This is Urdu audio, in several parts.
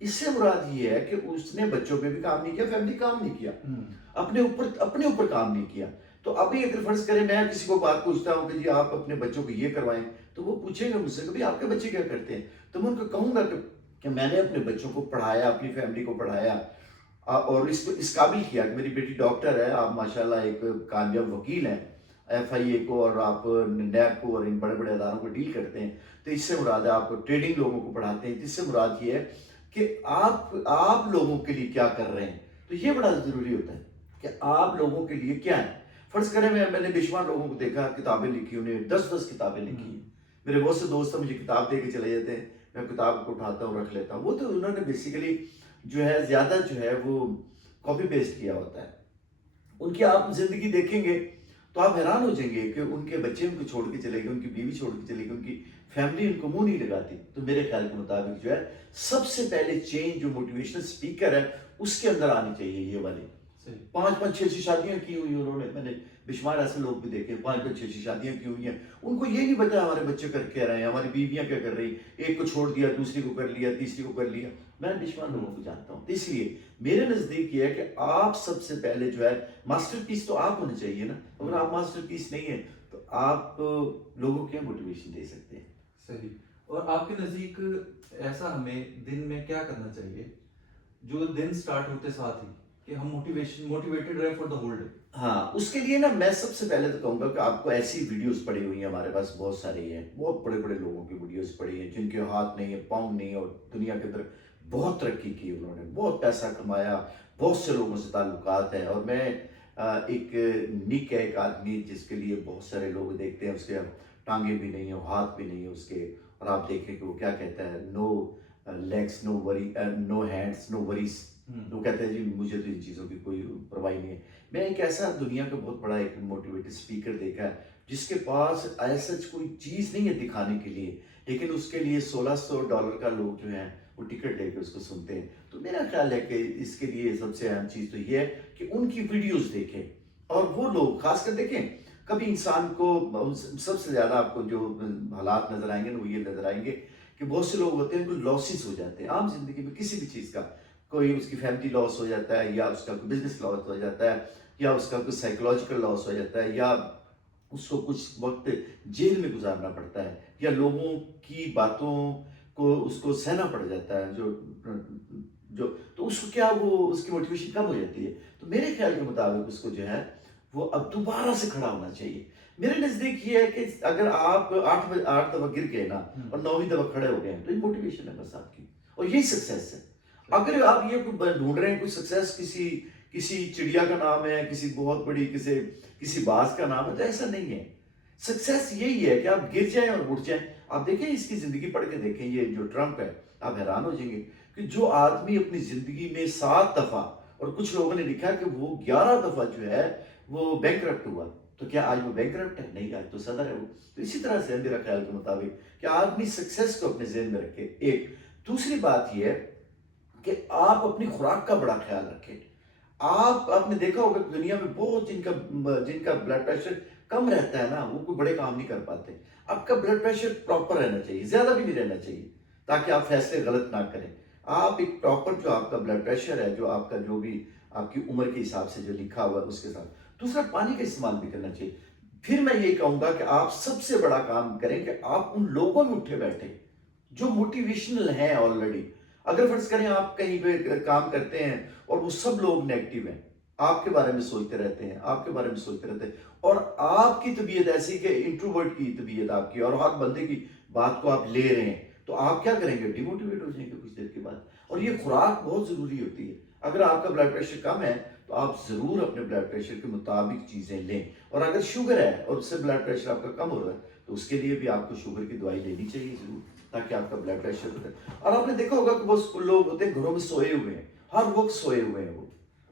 اس سے مراد یہ ہے کہ اس نے بچوں پہ بھی کام نہیں کیا، فیملی کام نہیں کیا، اپنے اوپر کام نہیں کیا. تو ابھی اگر فرض کریں میں کسی کو بات پوچھتا ہوں کہ جی آپ اپنے بچوں کو یہ کروائیں، تو وہ پوچھیں گے مجھ سے کہ بھئی آپ کے بچے کیا کرتے ہیں. تو میں ان کو کہوں گا کہ میں نے اپنے بچوں کو پڑھایا، اپنی فیملی کو پڑھایا، اور اس کو اس قابل کیا کہ میری بیٹی ڈاکٹر ہے، آپ ماشاءاللہ ایک کامیاب وکیل ہیں، ایف آئی اے کو اور آپ نیب کو اور ان بڑے بڑے اداروں کو ڈیل کرتے ہیں. تو اس سے مراد ہے آپ ٹریڈنگ لوگوں کو پڑھاتے ہیں. اس سے مراد یہ ہے کہ آپ لوگوں کے لیے کیا کر رہے ہیں. تو یہ بڑا ضروری ہوتا ہے کہ آپ لوگوں کے لیے کیا ہے. فرض کریں میں نے بے شمار لوگوں کو دیکھا کتابیں لکھی، انہیں 10 کتابیں لکھی ہیں. میرے بہت سے دوست مجھے کتاب دے کے چلے جاتے ہیں، میں کتاب کو اٹھاتا ہوں رکھ لیتا ہوں. وہ تو انہوں نے بیسیکلی جو ہے زیادہ جو ہے وہ کاپی پیسٹ کیا ہوتا ہے. ان کی آپ زندگی دیکھیں گے تو آپ حیران ہو جائیں گے کہ ان کے بچے ان کو چھوڑ کے چلے گئے، ان کی بیوی چھوڑ کے چلے گئی، ان کی فیملی ان کو منہ نہیں لگاتی. تو میرے خیال کے مطابق جو ہے سب سے پہلے چینج جو موٹیویشنل اسپیکر ہے اس کے اندر آنی چاہیے. یہ والی 5 5 6 6 شادیاں کی ہوئی انہوں نے، میں نے بے شمار ایسے لوگ بھی دیکھے 5 5 6 6 شادیاں کی ہوئی ہیں. ان کو یہ نہیں پتا ہمارے بچے کر کے رہے ہیں، ہماری بیویاں کیا کر رہی، ایک کو چھوڑ دیا، دوسری کو کر لیا، تیسری کو کر لیا. میں بے شمار لوگوں کو جانتا ہوں. اس لیے میرے نزدیک یہ ہے کہ آپ سب سے پہلے جو ہے ماسٹر پیس تو آپ ہونے چاہیے نا. اگر آپ ماسٹر پیس نہیں ہیں تو آپ لوگوں کو موٹیویشن دے سکتے ہیں. صحیح. اور آپ کے نزدیک ایسا ہمیں دن میں کیا کرنا چاہیے جو دن سٹارٹ ہوتے ساتھ ہی کہ ہم موٹیویٹڈ رہے فار دا ہول ڈے؟ ہاں، اس کے لیے نا میں سب سے پہلے تو کہوں گا کہ آپ کو ایسی ویڈیوز پڑی ہوئی ہیں، ہمارے پاس بہت ساری ہیں، بہت بڑے بڑے لوگوں کی ویڈیوز پڑی ہیں جن کے ہاتھ نہیں ہے، پاؤں نہیں ہے، اور دنیا کے اندر بہت ترقی کی، انہوں نے بہت پیسہ کمایا، بہت سے لوگوں سے تعلقات ہیں. اور میں ایک نک ہے، ایک آدمی جس کے لیے بہت سارے لوگ دیکھتے ہیں، اس کے ٹانگیں بھی نہیں ہیں، ہاتھ بھی نہیں ہیں اس کے، اور آپ دیکھیں کہ وہ کیا کہتا ہے، نو لیگس نو وری، نو ہینڈس نو وریز. وہ کہتے ہیں جی مجھے تو ان چیزوں کی کوئی پرواہ نہیں ہے. میں ایک ایسا دنیا کا بہت بڑا ایک موٹیویٹڈ اسپیکر دیکھا ہے جس کے پاس ایسا کوئی چیز نہیں ہے دکھانے کے لیے، لیکن اس کے لیے $1600 کا لوگ جو ہیں وہ ٹکٹ لے کے اس کو سنتے ہیں. تو میرا خیال ہے کہ اس کے لیے سب سے اہم چیز تو یہ ہے کہ ان کی ویڈیوز دیکھیں. اور وہ لوگ خاص کر دیکھیں، کبھی انسان کو سب سے زیادہ آپ کو جو حالات نظر آئیں گے نا وہ یہ نظر آئیں گے کہ بہت سے لوگ ہوتے ہیں جو لاسز ہو جاتے ہیں عام زندگی میں کسی بھی چیز کا. کوئی اس کی فیملی لاس ہو جاتا ہے، یا اس کا کوئی بزنس لاس ہو جاتا ہے، یا اس کا کوئی سائیکولوجیکل لاس ہو جاتا ہے، یا اس کو کچھ وقت جیل میں گزارنا پڑتا ہے، یا لوگوں کی باتوں کو اس کو سہنا پڑ جاتا ہے، جو تو اس کو کیا وہ اس کی موٹیویشن کم ہو جاتی ہے. تو میرے خیال کے مطابق اس کو جو ہے وہ اب دوبارہ سے کھڑا ہونا چاہیے. میرے نزدیک یہ ہے کہ اگر آپ 8 دفعہ گر گئے نا اور 9ویں دفعہ کھڑے ہو گئے تو یہ موٹیویشن ہے بس آپ کی، اور یہی سکسیس ہے. اگر آپ یہ ڈھونڈ رہے ہیں کوئی سکسیس کسی چڑیا کا نام ہے، کسی بہت بڑی کسی باز کا نام ہے، تو ایسا نہیں ہے. سکسیس یہی ہے کہ آپ گر جائیں اور اٹھ جائیں. آپ دیکھیں اس کی زندگی پڑھ کے دیکھیں، یہ جو ٹرمپ ہے آپ حیران ہو جائیں گے کہ جو آدمی اپنی زندگی میں 7 دفعہ، اور کچھ لوگوں نے لکھا کہ وہ 11 دفعہ جو ہے وہ بینکرپٹ ہوا، تو کیا آج وہ بینکرپٹ ہے؟ نہیں، آج تو صدر ہے وہ. تو اسی طرح سے میرا خیال کے مطابق کہ آدمی سکسیس کو اپنے ذہن میں رکھے. ایک دوسری بات یہ ہے کہ آپ اپنی خوراک کا بڑا خیال رکھیں. آپ نے دیکھا ہوگا کہ دنیا میں بہت جن کا بلڈ پریشر کم رہتا ہے نا وہ کوئی بڑے کام نہیں کر پاتے. آپ کا بلڈ پریشر پراپر رہنا چاہیے، زیادہ بھی نہیں رہنا چاہیے تاکہ آپ فیصلے غلط نہ کریں. آپ ایک پراپر جو آپ کا بلڈ پریشر ہے، جو آپ کا جو بھی آپ کی عمر کے حساب سے جو لکھا ہوا ہے اس کے ساتھ. دوسرا پانی کا استعمال بھی کرنا چاہیے. پھر میں یہ کہوں گا کہ آپ سب سے بڑا کام کریں کہ آپ ان لوگوں میں اٹھے بیٹھیں جو موٹیویشنل ہیں آلریڈی. اگر فرض کریں آپ کہیں پہ کام کرتے ہیں اور وہ سب لوگ نیگیٹو ہیں، آپ کے بارے میں سوچتے رہتے ہیں، آپ کے بارے میں سوچتے رہتے ہیں، اور آپ کی طبیعت ایسی کہ انٹروورٹ کی طبیعت آپ کی، اور ہر بندے کی بات کو آپ لے رہے ہیں، تو آپ کیا کریں گے؟ ڈیموٹیویٹ ہو جائیں گے کچھ دیر کے بعد. اور یہ خوراک بہت ضروری ہوتی ہے. اگر آپ کا بلڈ پریشر کم ہے تو آپ ضرور اپنے بلڈ پریشر کے مطابق چیزیں لیں. اور اگر شوگر ہے اور اس سے بلڈ پریشر آپ کا کم ہو رہا ہے تو اس کے لیے بھی آپ کو شوگر کی دوائی لینی چاہیے ضرور، تاکہ آپ کا بلڈ پریشر ہوتا ہے. اور آپ نے دیکھا ہوگا کہ وہ لوگ ہوتے ہیں گھروں میں سوئے ہوئے ہیں، ہر وقت سوئے ہوئے ہیں وہ،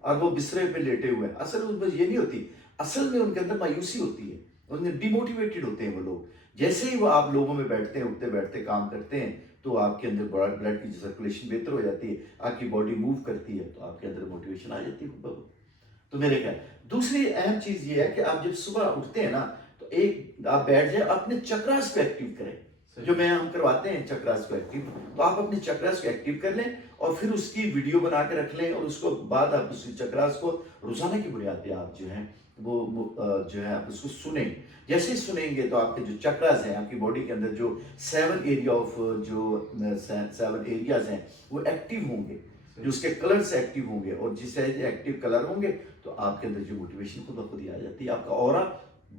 اور وہ بسترے پہ لیٹے ہوئے ہیں. اصل ان میں یہ نہیں ہوتی، اصل میں ان کے اندر مایوسی ہوتی ہے، ان میں ڈی موٹیویٹڈ ہوتے ہیں وہ لوگ. جیسے ہی وہ آپ لوگوں میں بیٹھتے ہیں، اٹھتے بیٹھتے کام کرتے ہیں، تو آپ کے اندر بلڈ کی سرکولیشن بہتر ہو جاتی ہے، آپ کی باڈی موو کرتی ہے، تو آپ کے اندر موٹیویشن آ جاتی ہے. تو میرے خیال دوسری اہم چیز یہ ہے کہ آپ جب صبح اٹھتے ہیں نا تو ایک آپ بیٹھ جائیں، اپنے چکراس کو ایکٹیو کریں. جو میں ہم کرواتے ہیں چکراس کو ایکٹیو، تو آپ اپنے چکراس کو ایکٹیو کر لیں اور پھر اس کی ویڈیو بنا کے رکھ لیں، اور اس کو بعد آپ اس چکراس کو روزانہ کی بنیاد پہ آپ جو ہیں وہ جو ہے آپ اس کو سنیں. جیسے ہی سنیں گے تو آپ کے جو چکراز ہیں، آپ کی باڈی کے اندر جو 7 ایریا آف جو 7 ایریاز ہیں وہ ایکٹیو ہوں گے، جو اس کے کلرز ایکٹیو ہوں گے، اور جس طرح سے ایکٹیو کلر ہوں گے تو آپ کے اندر جو موٹیویشن خود بخود ہی آ جاتی ہے، آپ کا اورا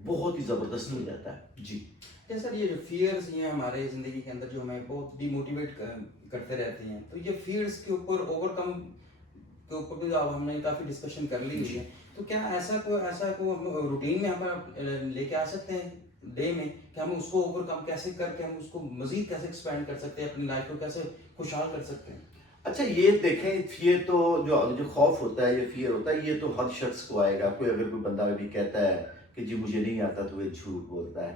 بہت ہی زبردست ہو جاتا ہے. جی اچھا سر، یہ جو فیئرز ہیں ہمارے زندگی کے اندر جو ہمیں بہت ڈی موٹیویٹ کرتے رہتے ہیں، تو یہ فیئرز کے اوپر اوور کم کے اوپر بھی اب ہم نے کافی ڈسکشن کر لی ہوئی ہے، تو کیا ایسا کوئی ہم روٹین میں ہم لے کے آ سکتے ہیں ڈے میں کہ ہم اس کو اوور کم کیسے کر کے ہم اس کو مزید کیسے ایکسپینڈ کر سکتے ہیں، اپنی لائف کو کیسے خوشحال کر سکتے ہیں؟ اچھا یہ دیکھیں، فیئر تو جو خوف ہوتا ہے، یہ فیئر ہوتا ہے، یہ تو ہر شخص کو آئے گا. اگر کوئی بندہ بھی کہتا ہے کہ جی مجھے نہیں آتا تو وہ جھوٹ بولتا ہے.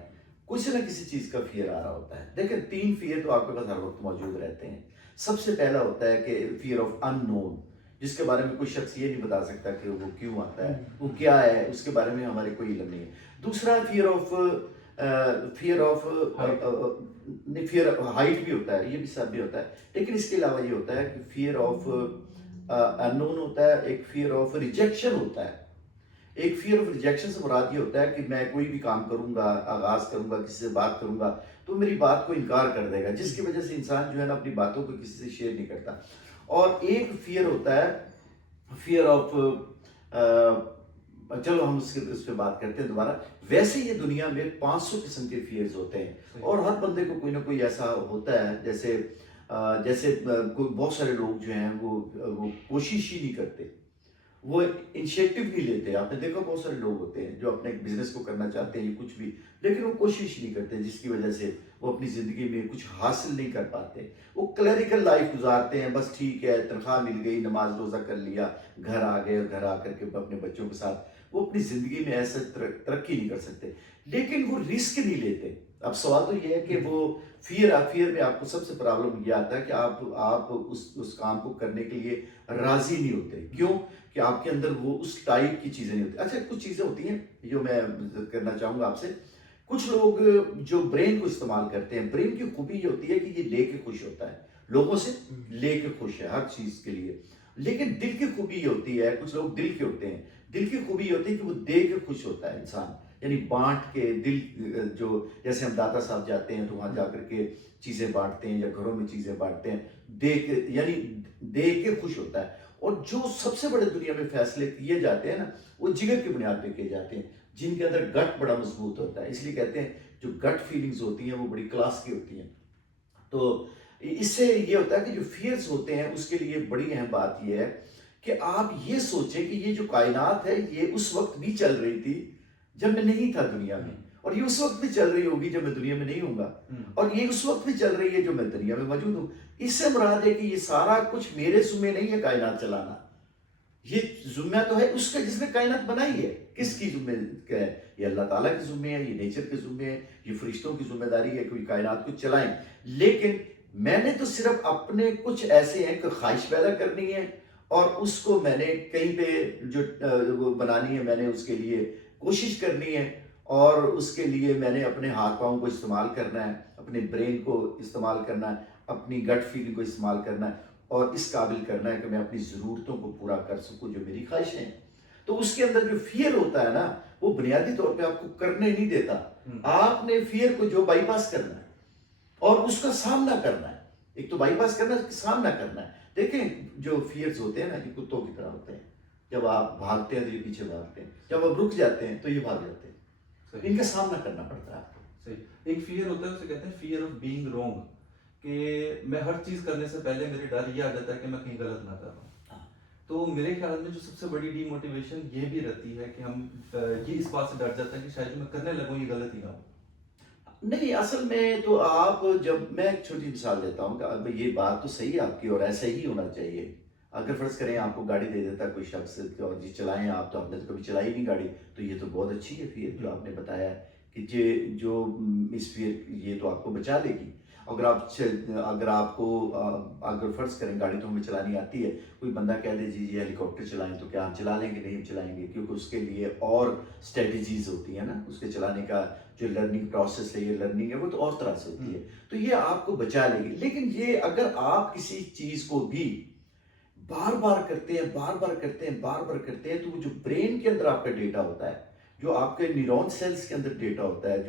کسی نہ کسی چیز کا فیئر آ رہا ہوتا ہے. دیکھیں 3 فیئر تو آپ کے پاس ہر وقت موجود رہتے ہیں. سب سے پہلا ہوتا ہے کہ فیئر آف ان نون، جس کے بارے میں کوئی شخص یہ نہیں بتا سکتا کہ وہ کیوں آتا ہے، وہ کیا ہے، اس کے بارے میں ہمارے کوئی علم نہیں ہے. دوسرا فیئر آف ہائٹ بھی ہوتا ہے، یہ بھی سب بھی ہوتا ہے. لیکن اس کے علاوہ یہ ہوتا ہے کہ فیئر آف ان نون ہوتا ہے، ایک فیئر آف ریجیکشن ہوتا ہے. ایک فیئر آف ریجیکشن سے مراد یہ ہوتا ہے کہ میں کوئی بھی کام کروں گا، آغاز کروں گا، کسی سے بات کروں گا تو میری بات کو انکار کر دے گا، جس کی وجہ سے انسان جو ہے نا اپنی باتوں کو کسی سے شیئر نہیں کرتا. اور ایک فیئر ہوتا ہے فیئر آف چلو ہم اس پہ بات کرتے ہیں دوبارہ. ویسے یہ دنیا میں 500 قسم کے فیئرز ہوتے ہیں، اور ہر بندے کو کوئی نہ کوئی ایسا ہوتا ہے. جیسے بہت سارے لوگ جو ہیں وہ کوشش ہی نہیں کرتے، وہ انیشیٹو نہیں لیتے. آپ نے دیکھا بہت سارے لوگ ہوتے ہیں جو اپنے بزنس کو کرنا چاہتے ہیں، کچھ بھی، لیکن وہ کوشش نہیں کرتے، جس کی وجہ سے وہ اپنی زندگی میں کچھ حاصل نہیں کر پاتے. وہ کلیریکل لائف گزارتے ہیں، بس ٹھیک ہے تنخواہ مل گئی، نماز روزہ کر لیا، گھر آ گئے، اور گھر آ کر کے اپنے بچوں کے ساتھ وہ اپنی زندگی میں ایسا ترقی نہیں کر سکتے، لیکن وہ رسک نہیں لیتے. اب سوال تو یہ ہے کہ وہ فیئر میں آپ کو سب سے پرابلم یہ آتا ہے کہ آپ اس کام کو کرنے کے لیے راضی نہیں ہوتے. کیوں؟ کہ آپ کے اندر وہ اس ٹائپ کی چیزیں نہیں ہوتی. اچھا کچھ چیزیں ہوتی ہیں جو میں کرنا چاہوں گا آپ سے. کچھ لوگ جو برین کو استعمال کرتے ہیں، برین کی خوبی یہ ہوتی ہے کہ یہ لے کے خوش ہوتا ہے، لوگوں سے لے کے خوش ہے ہر چیز کے لیے. لیکن دل کی خوبی یہ ہوتی ہے، کچھ لوگ دل کے ہوتے ہیں، دل کی خوبی یہ ہوتی ہے کہ وہ دے کے خوش ہوتا ہے انسان. یعنی بانٹ کے دل، جو جیسے ہم داتا صاحب جاتے ہیں تو وہاں جا کر کے چیزیں بانٹتے ہیں، یا گھروں میں چیزیں بانٹتے ہیں، دے کے، یعنی دے کے خوش ہوتا ہے. اور جو سب سے بڑے دنیا میں فیصلے کیے جاتے ہیں نا، وہ جگر کی بنیاد پہ کیے جاتے ہیں، جن کے اندر گٹ بڑا مضبوط ہوتا ہے. اس لیے کہتے ہیں جو گٹ فیلنگز ہوتی ہیں وہ بڑی کلاس کی ہوتی ہیں. تو اس سے یہ ہوتا ہے کہ جو فیئرز ہوتے ہیں اس کے لیے بڑی اہم بات یہ ہے کہ آپ یہ سوچیں کہ یہ جو کائنات ہے یہ اس وقت بھی چل رہی تھی جب میں نہیں تھا دنیا میں، اور یہ اس وقت بھی چل رہی ہوگی جب میں دنیا میں نہیں ہوں گا، اور یہ اس وقت بھی چل رہی ہے جو میں دنیا میں موجود ہوں. اس سے مراد ہے کہ یہ سارا کچھ میرے ذمہ نہیں ہے کائنات چلانا، یہ ذمہ تو ہے اس کا جس نے کائنات بنائی ہے. کس کی ذمہ ہے؟ یہ اللہ تعالیٰ کی ذمہ ہے، یہ نیچر کے ذمہ ہے، یہ فرشتوں کی ذمہ داری ہے کہ کائنات کو چلائیں. لیکن میں نے تو صرف اپنے کچھ ایسے ہیں کہ خواہش پیدا کرنی ہے، اور اس کو میں نے کہیں پہ جو بنانی ہے، میں نے اس کے لیے کوشش کرنی ہے، اور اس کے لیے میں نے اپنے ہاتھ پاؤں کو استعمال کرنا ہے، اپنے برین کو استعمال کرنا ہے، اپنی گٹ فیلنگ کو استعمال کرنا ہے، اور اس قابل کرنا ہے کہ میں اپنی ضرورتوں کو پورا کر سکوں جو میری خواہشیں ہیں. تو اس کے اندر جو فیئر ہوتا ہے نا، وہ بنیادی طور پہ آپ کو کرنے نہیں دیتا. آپ نے فیئر کو جو بائی پاس کرنا ہے اور اس کا سامنا کرنا ہے. ایک تو بائی پاس کرنا ہے، سامنا کرنا ہے. دیکھیں جو فیئرز ہوتے ہیں نا، یہ کتوں کی طرح ہوتے ہیں. جب آپ بھاگتے ہیں تو یہ پیچھے بھاگتے ہیں، جب آپ رک جاتے ہیں تو یہ بھاگ جاتے ہیں. ان کا سامنا کرنا پڑتا ہے آپ کو. صحیح. ایک فیئر ہوتا ہے، اسے کہتے ہیں فیئر آف بینگ رونگ، کہ میں ہر چیز کرنے سے پہلے میرے ڈر یہ آ جاتا ہے کہ میں کہیں غلط نہ کر رہا ہوں. تو میرے خیال میں جو سب سے بڑی ڈی موٹیویشن یہ بھی رہتی ہے کہ ہم یہ اس بات سے ڈر جاتے ہیں کہ شاید جو میں کرنے لگوں یہ غلط ہی نہ ہو. نہیں، اصل میں تو آپ، جب میں ایک چھوٹی مثال دیتا ہوں کہ اب یہ بات تو صحیح ہے آپ کی، اور ایسا ہی ہونا چاہیے. اگر فرض کریں آپ کو گاڑی دے دیتا ہے کوئی شخص اور جی چلائیں آپ، تو آپ نے تو کبھی چلائی نہیں گاڑی، تو یہ تو بہت اچھی ہے فیئر جو آپ نے بتایا ہے کہ جو اس فیئر یہ تو آپ کو بچا لے گی. اگر آپ کو اگر فرض کریں گاڑی تو ہمیں چلانی آتی ہے، کوئی بندہ کہہ دے جی یہ ہیلی کاپٹر چلائیں، تو کیا ہم چلا لیں گے؟ نہیں ہم چلائیں گے، کیونکہ اس کے لیے اور اسٹریٹجیز ہوتی ہیں نا، اس کے چلانے کا جو لرننگ پروسیس ہے، یہ لرننگ ہے وہ تو اور طرح سے ہوتی ہے، تو یہ آپ کو بچا لے گی۔ لیکن یہ اگر آپ کسی چیز کو بھی بار بار کرتے ہیں، بار بار کرتے ہیں، بار بار کرتے ہیں، تو وہ جو برین کے اندر آپ کا ڈیٹا ہوتا ہے، جو آپ کے نیورون سیلز کے اندر ڈیٹا ہوتا ہے،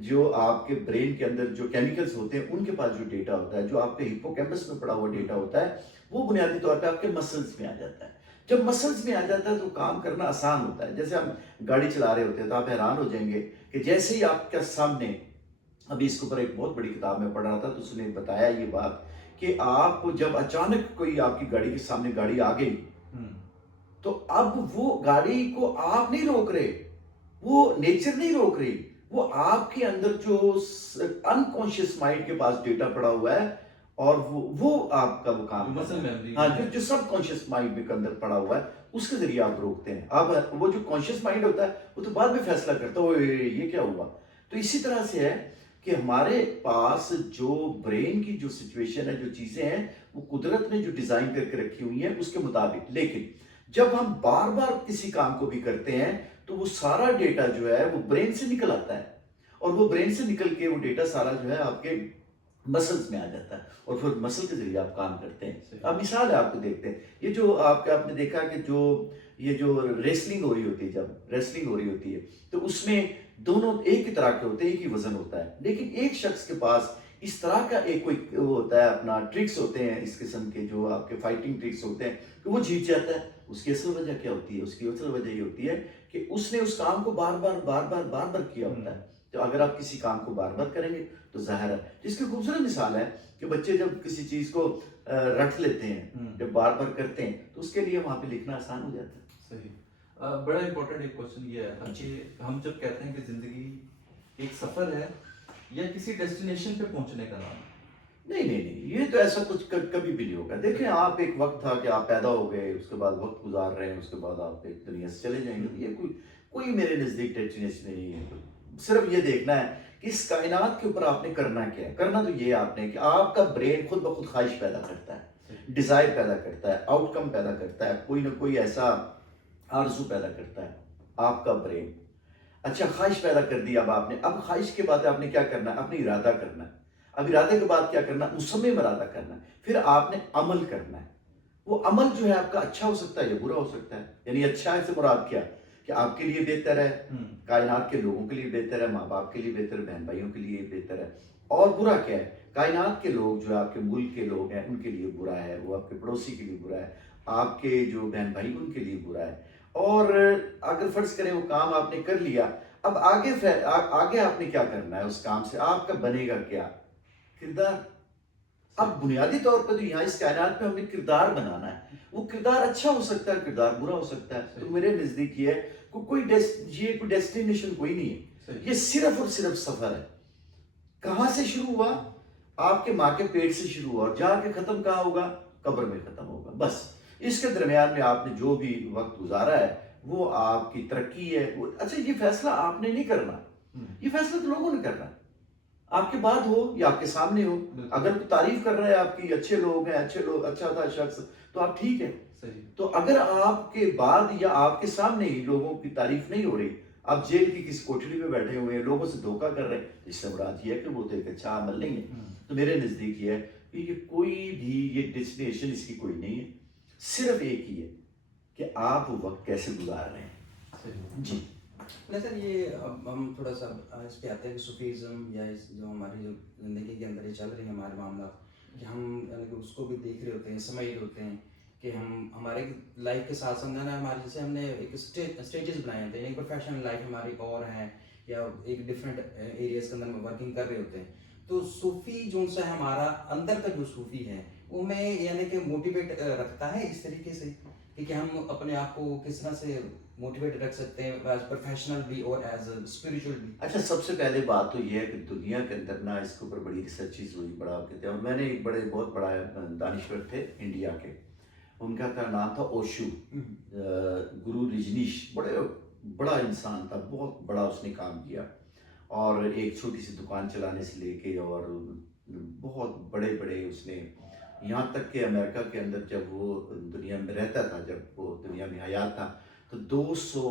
جو آپ کے برین کے اندر جو کیمیکلز ہوتے ہیں ان کے پاس جو ڈیٹا ہوتا ہے، جو آپ کے ہپوکیمپس میں پڑا ہوا ڈیٹا ہوتا ہے، وہ بنیادی طور پہ آپ کے مسلز میں آ جاتا ہے۔ جب مسلز میں آ جاتا ہے تو کام کرنا آسان ہوتا ہے۔ جیسے ہم گاڑی چلا رہے ہوتے ہیں تو آپ حیران ہو جائیں گے کہ جیسے ہی آپ کے سامنے، ابھی اس کے اوپر ایک بہت بڑی کتاب میں پڑھ رہا تھا تو اس نے بتایا یہ بات کہ آپ کو جب اچانک کوئی آپ کی گاڑی کے سامنے گاڑی آ گئی تو اب وہ گاڑی کو آپ نہیں روک رہے، وہ نیچر نہیں روک رہی، وہ آپ کے اندر جو انکانشیس مائنڈ کے پاس ڈیٹا پڑا ہوا ہے اور وہ آپ کا وہ کام مسل میموری، ہاں جو سب کانشیس مائنڈ کے اندر پڑا ہوا ہے اس کے ذریعے آپ روکتے ہیں۔ اب وہ جو کانشیس مائنڈ ہوتا ہے وہ تو بعد میں فیصلہ کرتا ہے یہ کیا ہوا۔ تو اسی طرح سے ہے کہ ہمارے پاس جو برین کی جو سچویشن ہے، جو چیزیں ہیں، وہ قدرت نے جو ڈیزائن کر کے رکھی ہوئی ہیں اس کے مطابق، لیکن جب ہم بار بار کسی کام کو بھی کرتے ہیں تو وہ سارا ڈیٹا جو ہے وہ برین سے نکل آتا ہے، اور وہ برین سے نکل کے وہ ڈیٹا سارا جو ہے آپ کے مسلز میں آ جاتا ہے، اور پھر مسل کے ذریعے آپ کام کرتے ہیں۔ اب مثال ہے آپ کو دیکھتے ہیں، یہ جو آپ نے دیکھا کہ یہ جو ریسلنگ ہو رہی ہوتی ہے، جب ریسلنگ ہو رہی ہوتی ہے تو اس میں دونوں ایک ہی طرح کے ہوتے ہیں، ایک ہی وزن ہوتا ہے، لیکن ایک شخص کے پاس اس طرح کا ایک کوئی وہ ہوتا ہے، اپنا ٹرکس ہوتے ہیں اس قسم کے جو آپ کے فائٹنگ ٹرکس ہوتے ہیں کہ وہ جیت جاتا ہے۔ اس کی اصل وجہ کیا ہوتی ہے؟ اس کی اصل وجہ یہ ہوتی ہے کہ اس نے اس کام کو بار بار کیا ہوتا ہے۔ تو اگر آپ کسی کام کو بار بار کریں گے تو ظاہر ہے، جس کی خوبصورت مثال ہے کہ بچے جب کسی چیز کو رٹ لیتے ہیں، جب بار بار کرتے ہیں تو اس کے لیے وہاں پہ لکھنا آسان ہو جاتا ہے۔ صحیح۔ بڑا امپورٹنٹ ایک کوشچن یہ ہے کہ ہم جب کہتے ہیں کہ زندگی ایک سفر ہے یا کسی ڈیسٹینیشن پہ پہنچنے کا نام ہے؟ نہیں، یہ تو ایسا کچھ کبھی بھی نہیں ہوگا۔ دیکھیں آپ ایک وقت تھا کہ آپ پیدا ہو گئے، اس کے بعد وقت گزار رہے ہیں، اس کے بعد آپ ایک دنیا سے چلے جائیں گے، یہ کوئی میرے نزدیک ڈیسٹینیشن نہیں ہے۔ صرف یہ دیکھنا ہے کہ اس کائنات کے اوپر آپ نے کرنا کیا ہے۔ کرنا تو یہ آپ نے کہ آپ کا برین خود بخود خواہش پیدا کرتا ہے، ڈیزائر پیدا کرتا ہے، آؤٹ کم پیدا کرتا ہے، کوئی نہ کوئی ایسا آرزو پیدا کرتا ہے آپ کا برین۔ اچھا خواہش پیدا کر دی اب آپ نے، اب خواہش کے بعد آپ نے کیا کرنا ہے؟ اپنی ارادہ کرنا ہے۔ اب ارادے کے بعد کیا کرنا ہے؟ مصمم ارادہ کرنا ہے، پھر آپ نے عمل کرنا ہے۔ وہ عمل جو ہے آپ کا اچھا ہو سکتا ہے یا برا ہو سکتا ہے، یعنی اچھا ہے سے مراد کیا کہ آپ کے لیے بہتر ہے، کائنات کے لوگوں کے لیے بہتر ہے، ماں باپ کے لیے بہتر ہے، بہن بھائیوں کے لیے بہتر ہے۔ اور برا کیا ہے؟ کائنات کے لوگ جو آپ کے ملک کے لوگ ہیں ان کے لیے برا ہے، وہ آپ کے پڑوسی کے لیے برا ہے، آپ کے جو بہن بھائی ان کے لیے برا ہے۔ اور اگر فرض کریں وہ کام آپ نے کر لیا، اب آگے آپ نے کیا کرنا ہے اس کام سے؟ آپ کا بنے گا کیا؟ کردار۔ اب بنیادی طور پر تو یہاں اس کائنات میں ہمیں کردار بنانا ہے، وہ کردار اچھا ہو سکتا ہے، کردار برا ہو سکتا ہے۔ تو میرے نزدیک یہ ہے کوئی ڈیسٹینیشن کوئی نہیں ہے، یہ صرف اور صرف سفر ہے۔ کہاں سے شروع ہوا؟ آپ کے ماں کے پیٹ سے شروع ہوا، اور جا کے ختم کہاں ہوگا؟ قبر میں ختم ہوگا۔ بس اس کے درمیان میں آپ نے جو بھی وقت گزارا ہے وہ آپ کی ترقی ہے۔ اچھا یہ فیصلہ آپ نے نہیں کرنا، یہ فیصلہ تو لوگوں نے کرنا، آپ کے بعد ہو یا آپ کے سامنے ہو۔ اگر کوئی تعریف کر رہا ہے آپ کی، اچھے لوگ ہیں، اچھا تھا شخص، تو آپ ٹھیک ہے۔ تو اگر آپ کے بعد یا آپ کے سامنے ہی لوگوں کی تعریف نہیں ہو رہی، آپ جیل کی کسی کوٹھری میں بیٹھے ہوئے ہیں، لوگوں سے دھوکہ کر رہے ہیں، اس سے مراد یہ ہے کہ وہ تو ایک اچھا عمل نہیں ہے۔ تو میرے نزدیک یہ ہے کہ یہ کوئی بھی یہ ڈیسٹینیشن اس کی کوئی نہیں ہے، صرف ایک ہی ہے کہ آپ وقت کیسے گزار رہے ہیں۔ جی نہیں سر، یہ اب ہم تھوڑا سا اس پہ آتے ہیں کہ صوفیزم یا جو ہماری جو زندگی کے اندر یہ چل رہی ہیں ہمارے معاملات، کہ ہم یعنی کہ اس کو بھی دیکھ رہے ہوتے ہیں، سمجھ رہے ہوتے ہیں کہ ہم ہمارے لائف کے ساتھ ساتھ نا ہمارے جیسے ہم نے ایک اسٹیجز بنائے ہوتے ہیں، ایک پروفیشنل لائف ہماری اور ہے یا ایک ڈفرینٹ ایریاز کے اندر ورکنگ کر رہے ہوتے ہیں۔ تو صوفی جو سا ہمارا اندر کا جو صوفی ہے وہ میں یعنی کہ موٹیویٹ رکھتا ہے اس طریقے سے کہ ہم اپنے آپ کو کس طرح سے موٹیویٹ رکھ سکتے ہیں ایز پروفیشنل بھی اور ایز اسپریچول بھی۔ اچھا سب سے پہلے بات تو یہ ہے کہ دنیا کے اندر نا اس کے اوپر بڑی ریسرچز ہوئی، بڑا کہتے ہیں، اور میں نے ایک بہت بڑا دانشور تھے انڈیا کے، ان کا نام تھا اوشو، گرو رجنیش، بڑا انسان تھا، بہت بڑا اس نے کام کیا، اور ایک چھوٹی سی دکان چلانے سے لے کے اور بہت بڑے بڑے اس نے، یہاں تک کہ امریکہ کے اندر جب وہ دنیا میں رہتا تھا، جب وہ دنیا میں حیات تھا، تو 200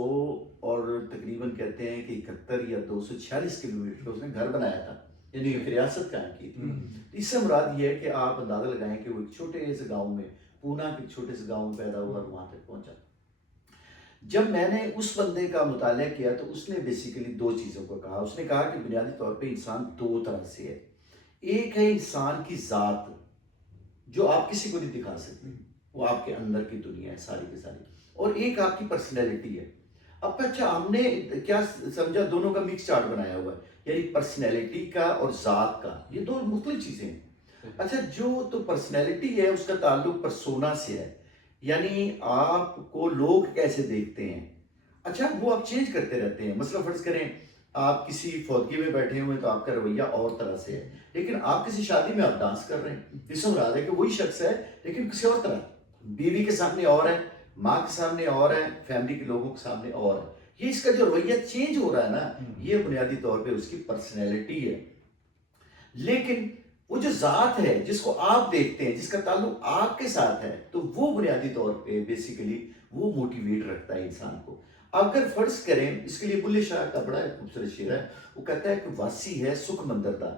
اور تقریباً کہتے ہیں کہ 71 یا 246 کلومیٹر اس نے گھر بنایا تھا، یعنی ایک ریاست قائم کی تھی۔ اس سے مراد یہ ہے کہ آپ اندازہ لگائیں کہ وہ ایک چھوٹے سے گاؤں میں، پونا کے چھوٹے سے گاؤں میں پیدا ہوا اور وہاں تک پہنچا۔ جب میں نے اس بندے کا مطالعہ کیا تو اس نے بیسیکلی 2 چیزوں کو کہا۔ اس نے کہا کہ بنیادی طور پہ انسان 2 طرح سے ہے، ایک ہے انسان کی ذات جو آپ کسی کو نہیں دکھا سکتے، وہ آپ کے اندر کی دنیا ہے ساری کی ساری، اور ایک آپ کی پرسنالٹی ہے۔ اب اچھا ہم نے کیا سمجھا، دونوں کا مکس چارٹ بنایا ہوا ہے، یعنی پرسنالٹی کا اور ذات کا، یہ 2 مختلف چیزیں ہیں۔ اچھا جو تو پرسنالٹی ہے اس کا تعلق پرسونا سے ہے، یعنی آپ کو لوگ کیسے دیکھتے ہیں، اچھا وہ آپ چینج کرتے رہتے ہیں۔ مثلا فرض کریں آپ کسی فوتگی میں بیٹھے ہوئے تو آپ کا رویہ اور طرح سے ہے، لیکن آپ کسی شادی میں آپ ڈانس کر رہے ہیں، اس سے مراد ہے کہ وہی شخص ہے لیکن کسی اور طرح، بیوی کے سامنے اور ہے، ماں کے سامنے اور ہے، فیملی کے لوگوں کے سامنے اور ہے۔ یہ اس کا جو رویہ چینج ہو رہا ہے نا، یہ بنیادی طور پہ اس کی پرسنالٹی ہے۔ لیکن وہ جو ذات ہے جس کو آپ دیکھتے ہیں، جس کا تعلق آپ کے ساتھ ہے، تو وہ بنیادی طور پہ بیسیکلی وہ موٹیویٹ رکھتا ہے انسان کو۔ اگر فرض کریں، اس کے لیے بلے شاہ کا بڑا خوبصورت شعر ہے، وہ کہتا ہے کہ واسی ہے سکھ مندر دا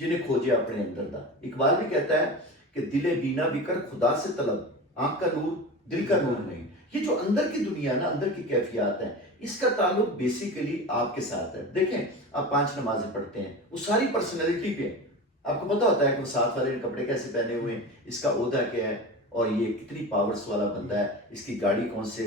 جنہیں کھوجے اپنے اندر دا۔ اقبال بھی کہتا ہے کہ دل بینا بھی کر خدا سے طلب، آنکھ کا نور دل کا نور نہیں۔ یہ جو اندر کی دنیا نا، اندر کی کیفیات ہیں، اس کا تعلق بیسیکلی آپ کے ساتھ ہے۔ دیکھیں آپ 5 نمازیں پڑھتے ہیں، وہ ساری پرسنالٹی پہ ہے۔ آپ کو پتا ہوتا ہے کہ وہ ساتھ والے کپڑے کیسے پہنے ہوئے ہیں، اس کا عہدہ کیا ہے، اور یہ کتنی پاورز والا بندہ ہے، اس کی گاڑی کون سے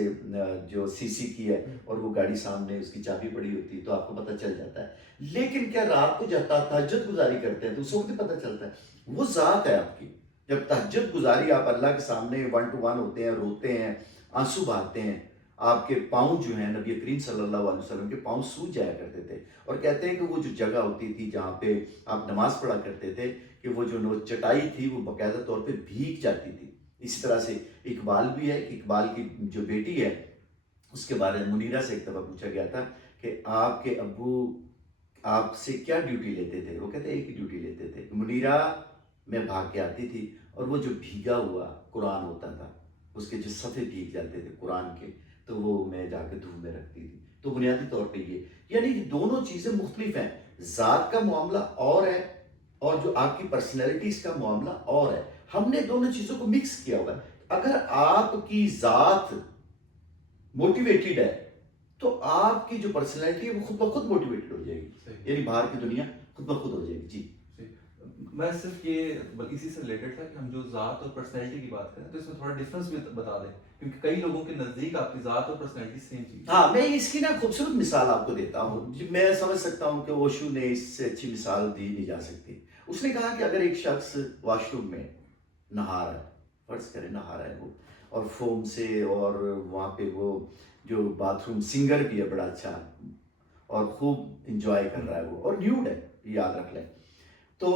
جو سی سی کی ہے، اور وہ گاڑی سامنے اس کی چابی پڑی ہوتی ہے تو آپ کو پتہ چل جاتا ہے۔ لیکن کیا رات کو جب تہجد گزاری کرتے ہیں تو اس وقت پتہ چلتا ہے، وہ ذات ہے آپ کی۔ جب تہجد گزاری آپ اللہ کے سامنے 1 to 1 ہوتے ہیں، روتے ہیں، آنسو بہاتے ہیں، آپ کے پاؤں جو ہیں، نبی کریم صلی اللہ علیہ وسلم کے پاؤں سوج جایا کرتے تھے، اور کہتے ہیں کہ وہ جو جگہ ہوتی تھی جہاں پہ آپ نماز پڑھا کرتے تھے، کہ وہ جو چٹائی تھی وہ باقاعدہ طور پہ بھیگ جاتی تھی۔ اسی طرح سے اقبال بھی ہے، کہ اقبال کی جو بیٹی ہے اس کے بارے میں منیرہ سے ایک دفعہ پوچھا گیا تھا کہ آپ کے ابو آپ سے کیا ڈیوٹی لیتے تھے، وہ کہتے ہیں ایک ہی ڈیوٹی لیتے تھے، منیرہ میں بھاگ کے آتی تھی اور وہ جو بھیگا ہوا قرآن ہوتا تھا، اس کے جو صفحے بھیگ جاتے تھے قرآن کے، تو وہ میں جا کے دھوپ میں رکھتی تھی۔ تو بنیادی طور پہ یہ یعنی دونوں چیزیں مختلف ہیں، ذات کا معاملہ اور ہے اور جو آپ کی پرسنالٹیز کا معاملہ اور ہے۔ ہم نے دونوں چیزوں کو مکس کیا ہوا ہے۔ اگر آپ کی ذات موٹیویٹڈ ہے تو آپ کی جو پرسنالٹی ہے وہ خود بخود موٹیویٹڈ ہو جائے گی، یعنی باہر کی دنیا خود بخود ہو جائے گی۔ جی میں صرف یہ اسی سے ریلیٹڈ تھا کہ ہم جو ذات اور پرسنالٹی کی بات کریں تو اس میں تھوڑا ڈفرنس بھی بتا دیں، کیونکہ کئی لوگوں کے نزدیک آپ کی ذات اور پرسنالٹی سیم چیز۔ ہاں، میں اس کی نا خوبصورت مثال آپ کو دیتا ہوں، میں سمجھ سکتا ہوں کہ اوشو نے اس سے اچھی مثال دی نہیں جا سکتی۔ اس نے کہا کہ اگر ایک شخص واش روم میں نہا رہا ہے، فرض کرے نہا رہا ہے وہ، اور فوم سے، اور وہاں پہ وہ جو باتھ روم سنگر بھی ہے بڑا اچھا اور خوب انجوائے کر رہا ہے وہ، اور نیوڈ ہے، یاد رکھ لیں، تو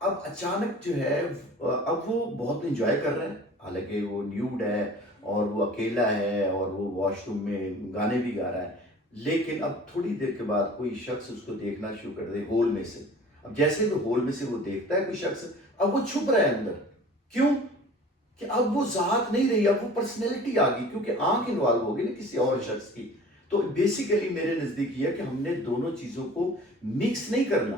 اب اچانک جو ہے اب وہ بہت انجوائے کر رہا ہے، حالانکہ وہ نیوڈ ہے اور وہ اکیلا ہے اور وہ واش روم میں گانے بھی گا رہا ہے، لیکن اب تھوڑی دیر کے بعد کوئی شخص اس کو دیکھنا شروع کر دے ہول میں سے۔ اب جیسے وہ ہول میں سے وہ دیکھتا ہے کوئی شخص، اب وہ چھپ رہا ہے اندر، کیوں کہ اب وہ ذات نہیں رہی، اب وہ پرسنالٹی آ گئی، کیونکہ آنکھ انوالو ہو گئی نا کسی اور شخص کی۔ تو بیسیکلی میرے نزدیک یہ ہے کہ ہم نے دونوں چیزوں کو مکس نہیں کرنا،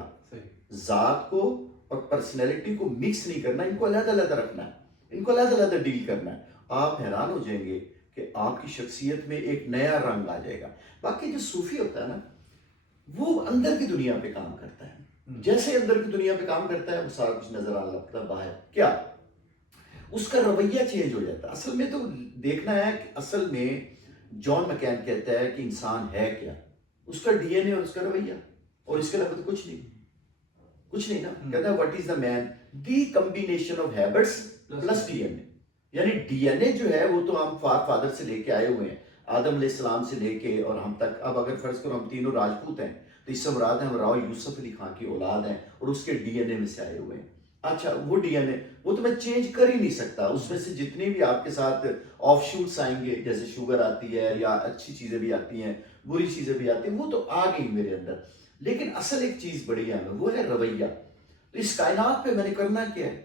ذات کو اور پرسنالٹی کو مکس نہیں کرنا، ان کو علیحدہ علیحدہ رکھنا ہے، ان کو علیحدہ علیحدہ ڈیل کرنا ہے۔ آپ حیران ہو جائیں گے کہ آپ کی شخصیت میں ایک نیا رنگ آ جائے گا۔ باقی جو صوفی ہوتا ہے نا، وہ اندر کی دنیا پہ کام کرتا ہے، جیسے اندر کی دنیا پہ کام کرتا ہے وہ سارا کچھ نظر آنے لگتا ہے باہر، کیا اس کا رویہ چینج ہو جاتا ہے۔ اصل میں تو دیکھنا ہے کہ اصل میں جان مکین کہتا ہے کہ انسان ہے کیا، اس کا ڈی این اے اور اس کا رویہ، اور اس کے علاوہ تو کچھ نہیں، کچھ نہیں نا۔ کہتا ہے what is the man, the combination of habits plus DNA, یعنی ڈی این اے جو ہے وہ تو ہم فادر سے لے کے آئے ہوئے ہیں، آدم علیہ السلام سے لے کے اور ہم تک۔ اب اگر فرض کرو ہم تینوں راجپوت ہیں تو اس سے مراد ہے ہم راؤ یوسف علی خان کی اولاد ہیں اور اس کے ڈی این اے میں سے آئے ہوئے ہیں۔ اچھا وہ ڈی این اے وہ تو میں چینج کر ہی نہیں سکتا، اس میں سے جتنے بھی آپ کے ساتھ آف شوٹس آئیں گے، جیسے شوگر آتی ہے یا اچھی چیزیں بھی آتی ہیں، بری چیزیں بھی آتی ہیں، وہ تو آ گئی میرے اندر۔ لیکن اصل ایک چیز بڑی اہم ہے، وہ ہے رویہ. تو اس کائنات پہ میں نے کرنا کیا ہے؟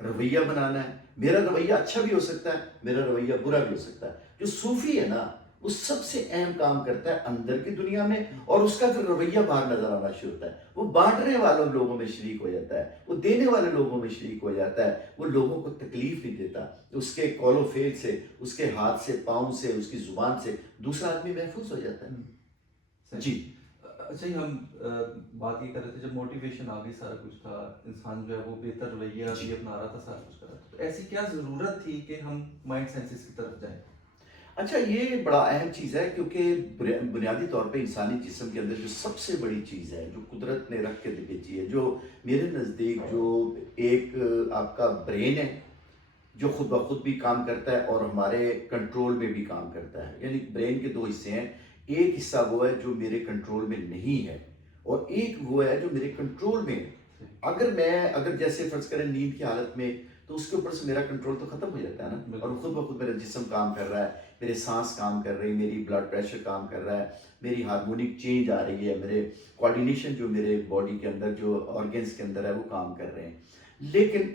رویہ بنانا ہے. میرا رویہ اچھا بھی ہو سکتا ہے، میرا رویہ برا بھی ہو سکتا ہے. جو صوفی ہے نا وہ سب سے اہم کام کرتا ہے اندر کی دنیا میں، اور اس کا پھر رویہ باہر نظر آنا شروع ہوتا ہے. وہ بانٹنے والوں لوگوں میں شریک ہو جاتا ہے، وہ دینے والے لوگوں میں شریک ہو جاتا ہے. وہ لوگوں کو تکلیف نہیں دیتا. اس کے قول و فعل سے، اس کے ہاتھ سے، پاؤں سے، اس کی زبان سے دوسرا آدمی محفوظ ہو جاتا ہے. جی اچھا ہی ہم بات یہ کر رہے تھے جب موٹیویشن آ گئی، سارا کچھ تھا، انسان جو ہے وہ بہتر رویہ بھی اپنا رہا تھا، سارا کچھ کر رہا تھا، تو ایسی کیا ضرورت تھی کہ ہم مائنڈ سائنسز کی طرف جائیں؟ اچھا، یہ بڑا اہم چیز ہے، کیونکہ بنیادی طور پہ انسانی جسم کے اندر جو سب سے بڑی چیز ہے جو قدرت نے رکھ کے بھیجی ہے، جو میرے نزدیک جو ایک آپ کا برین ہے جو خود بخود بھی کام کرتا ہے اور ہمارے کنٹرول میں بھی کام کرتا ہے. یعنی برین کے دو حصے ہیں، ایک حصہ وہ ہے جو میرے کنٹرول میں نہیں ہے، اور ایک وہ ہے جو میرے کنٹرول میں ہے. اگر جیسے فرض کریں نیند کی حالت میں، تو اس کے اوپر سے میرا کنٹرول تو ختم ہو جاتا ہے نا، اور خود بخود میرا جسم کام کر رہا ہے، میرے سانس کام کر رہی، میری بلڈ پریشر کام کر رہا ہے، میری ہارمونک چینج آ رہی ہے، میرے کوارڈینیشن جو میرے باڈی کے اندر جو آرگنز کے اندر ہے وہ کام کر رہے ہیں. لیکن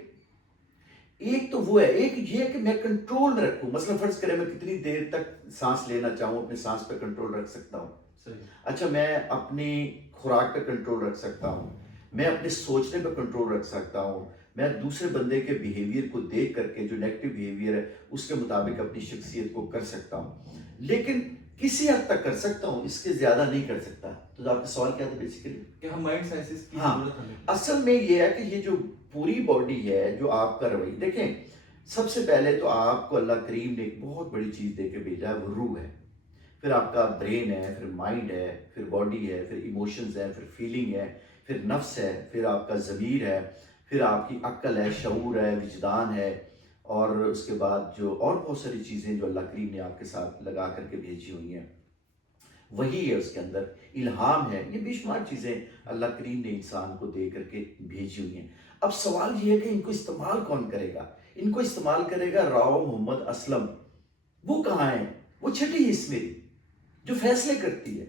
ایک تو وہ ہے، ایک یہ ہے کہ میں کنٹرول میں رکھوں. مثلا فرض کریں میں کتنی دیر تک سانس لینا چاہوں، اپنے سانس پہ کنٹرول رکھ سکتا ہوں. اچھا، میں اپنی خوراک پہ کنٹرول رکھ سکتا ہوں، میں اپنے سوچنے پہ کنٹرول رکھ سکتا ہوں، میں دوسرے بندے کے بیہیویئر کو دیکھ کر کے جو نیگیٹو بیہیویئر ہے اس کے مطابق اپنی شخصیت کو کر سکتا ہوں. لیکن کسی حد تک کر سکتا ہوں، اس کے زیادہ نہیں کر سکتا. تو آپ کا سوال کیا تھا بیسیکلی؟ کہ ہم مائنڈ سائنسز کی ہاں، ضرورت ہمیں. اصل میں یہ ہے کہ یہ جو پوری باڈی ہے جو آپ کا رویہ، دیکھیں سب سے پہلے تو آپ کو اللہ کریم نے ایک بہت بڑی چیز دے کے بھیجا ہے، وہ روح ہے. پھر آپ کا برین ہے، پھر مائنڈ ہے، پھر باڈی ہے، پھر ایموشنز ہے، پھر فیلنگ ہے، پھر نفس ہے، پھر آپ کا ضمیر ہے، پھر آپ کی عقل ہے، شعور ہے، وجدان ہے، اور اس کے بعد جو اور بہت ساری چیزیں جو اللہ کریم نے آپ کے ساتھ لگا کر کے بھیجی ہوئی ہیں، وہی ہے اس کے اندر الہام ہے. یہ بے شمار چیزیں اللہ کریم نے انسان کو دے کر کے بھیجی ہوئی ہیں. اب سوال یہ ہے کہ ان کو استعمال کون کرے گا؟ ان کو استعمال کرے گا راؤ محمد اسلم. وہ کہاں ہیں؟ وہ چھٹی حص میری جو فیصلے کرتی ہے،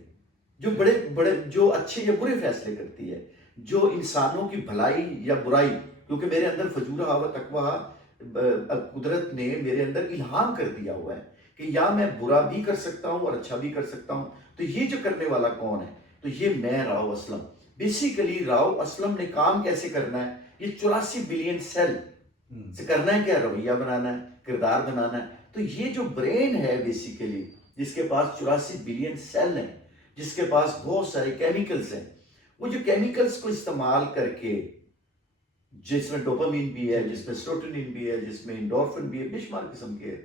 جو بڑے بڑے جو اچھے یا برے فیصلے کرتی ہے، جو انسانوں کی بھلائی یا برائی، کیونکہ میرے اندر فجورہ و تقویٰ قدرت نے میرے اندر الہام کر دیا ہوا ہے کہ یا میں برا بھی کر سکتا ہوں اور اچھا بھی کر سکتا ہوں. تو یہ جو کرنے والا کون ہے؟ تو یہ میں راؤ اسلم. بیسیکلی راؤ اسلم نے کام کیسے کرنا ہے؟ یہ 84 بلین سیل سے کرنا ہے کیا؟ رویہ بنانا ہے، کردار بنانا ہے. تو یہ جو برین ہے بیسیکلی، جس کے پاس 84 بلین سیل ہیں، جس کے پاس بہت سارے کیمیکلز ہیں، وہ جو کیمیکلز کو استعمال کر کے، جس میں ڈوپامین بھی ہے، جس میں سیروٹونین بھی ہے، جس میں انڈورفن بھی ہے، بے شمار قسم کے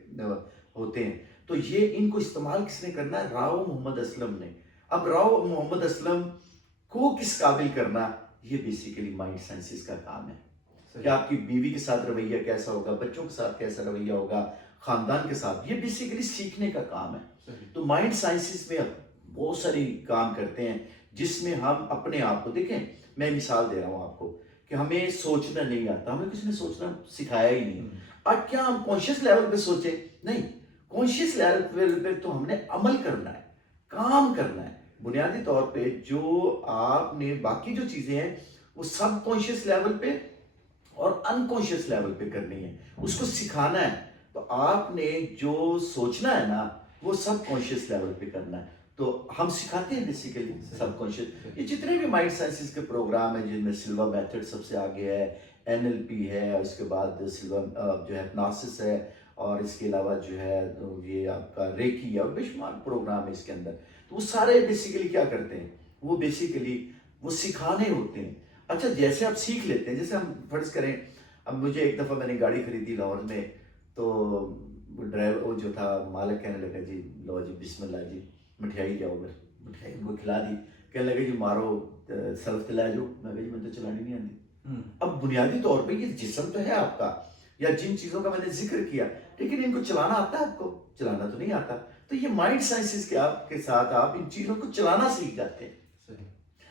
ہوتے ہیں. تو یہ ان کو استعمال کس نے کرنا ہے؟ راؤ محمد اسلم نے. اب راؤ محمد اسلم کو کس قابل کرنا، یہ بیسیکلی مائنڈ سائنسز کا کام ہے. کہ آپ کی بیوی کے ساتھ رویہ کیسا ہوگا، بچوں کے ساتھ کیسا رویہ ہوگا، خاندان کے ساتھ، یہ بیسیکلی سیکھنے کا کام ہے. تو مائنڈ سائنسز میں بہت ساری کام کرتے ہیں جس میں ہم اپنے آپ کو دیکھیں. میں مثال دے رہا ہوں آپ کو کہ ہمیں سوچنا نہیں آتا، ہمیں کسی نے سوچنا سکھایا ہی نہیں. اب کیا ہم کانشیس لیول پہ سوچیں؟ نہیں، کانشیس لیول پہ تو ہم نے عمل کرنا ہے، کام کرنا ہے. بنیادی طور پہ جو آپ نے باقی جو چیزیں ہیں وہ سب کانشیس لیول پہ اور انکانشیس لیول پہ کرنی ہے، اس کو سکھانا ہے. تو آپ نے جو سوچنا ہے نا وہ سب کانشیس لیول پہ کرنا ہے. تو ہم سکھاتے ہیں بیسیکلی سب کانشیس. یہ جتنے بھی مائنڈ سائنسز کے پروگرام ہیں جن میں سلوا میتھڈ سب سے آگے ہے، NLP ہے، اور اس کے بعد سلوا جو ہے ہپناسس ہے، اور اس کے علاوہ جو ہے یہ آپ کا ریکی ہے، اور بے شمار پروگرام ہے اس کے اندر. تو وہ سارے بیسیکلی کیا کرتے ہیں؟ وہ بیسیکلی وہ سکھانے ہوتے ہیں. اچھا، جیسے آپ سیکھ لیتے ہیں، جیسے ہم فرض کریں، اب مجھے ایک دفعہ میں نے گاڑی خریدی لاہور میں، تو وہ ڈرائیور وہ جو تھا مالک کہنے لگا جی لو جی بسم اللہ جی مٹھائی جاؤ، گھر مٹھائی وہ کھلا دی. کہنے لگے جی مارو سلف تلا جو. میں کہا جی مجھے تو چلانی نہیں آتی. اب بنیادی طور پہ یہ جسم تو ہے آپ کا، یا جن چیزوں کا میں نے ذکر کیا، لیکن ان کو چلانا آتا ہے آپ کو؟ چلانا تو نہیں آتا. تو یہ مائنڈ سائنسز کے آپ کے ساتھ آپ ان چیزوں کو چلانا سیکھ جاتے ہیں.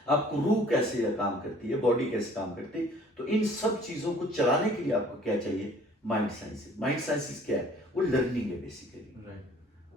آپ کو روح کیسے کام کرتی ہے، باڈی کیسے کام کرتی ہے. تو ان سب چیزوں کو چلانے کے لیے آپ کو کیا چاہیے؟ Mind sciences. مائنڈ سائنسز کیا ہے؟ وہ لرننگ ہے بیسیکلی.